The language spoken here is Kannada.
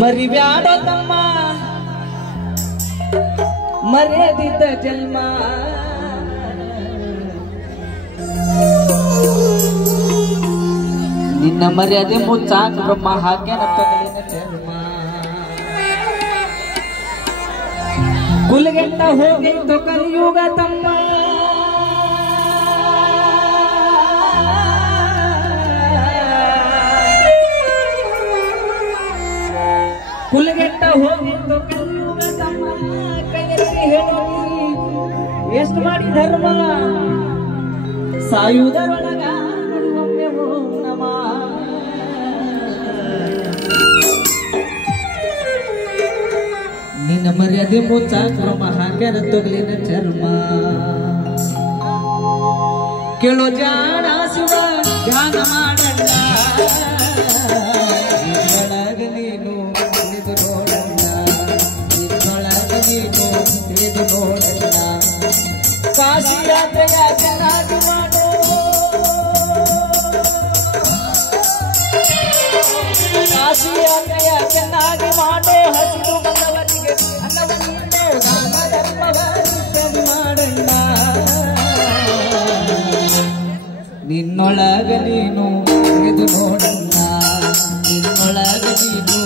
ಮರಿಬ್ಯಾಡೋ ತಮ್ಮ ಮರ್ಯಾದಿದ್ದ ಜನ್ಮ ನಿನ್ನ ಮರ್ಯಾದೆ ಮುಚ್ಚಾಕ ಬ್ರಹ್ಮ ಹಾಕ್ಯಾನ ತಗಲಿನ ಚರ್ಮ ಕುಲಗೆಟ್ಟ ಹೋಗಿತ್ತು ಕಲಿಯುಗ ತಮ್ಮ ಕುಲಗೆಟ್ಟ ಹೋಗಿತ್ತು ಕಲಿಯುಗ ತಮ್ಮ ಕೈಯಲ್ಲಿ ಹೇಳಿ ಎಷ್ಟು ಮಾಡಿ ಧರ್ಮ ಸಾಯುವುದರೊಳಗ ಒಮ್ಮೆ ಓಂ ನಮ ನಿನ್ನ ಮರ್ಯಾದೆ ಮುಚ್ಚಾಕ ಬ್ರಹ್ಮ ಹಾಕ್ಯಾನ ತೊಗಲಿನ ಚರ್ಮ ಕೇಳೋ ಜಾಣ ಶಿವ ಧ್ಯಾನ ಮಾಡಣ್ಣ ನಿನ್ನೊಳಗ ನೀನು ತಿಳಿದು ನೋಡಣ್ಣ ನಿನ್ನೊಳಗ ನೀನು ತಿಳಿದು ನೋಡಣ್ಣ ಕಾಶಿ ಯಾತ್ರೆಗ ಚೆನ್ನಾಗಿ ಮಾಡೋ ಕಾಶಿ ಯಾತ್ರೆಯ ಚೆನ್ನಾಗಿ ಮಾಡೋ ಹಸಿದು ಬಂದವರಿಗೆ ಅನ್ನವನ್ನು ದಾನ ಧರ್ಮವನ್ನು ಮಾಡಣ್ಣ ನಿನ್ನೊಳಗ ನೀನು ತಿಳಿದು ನೋಡ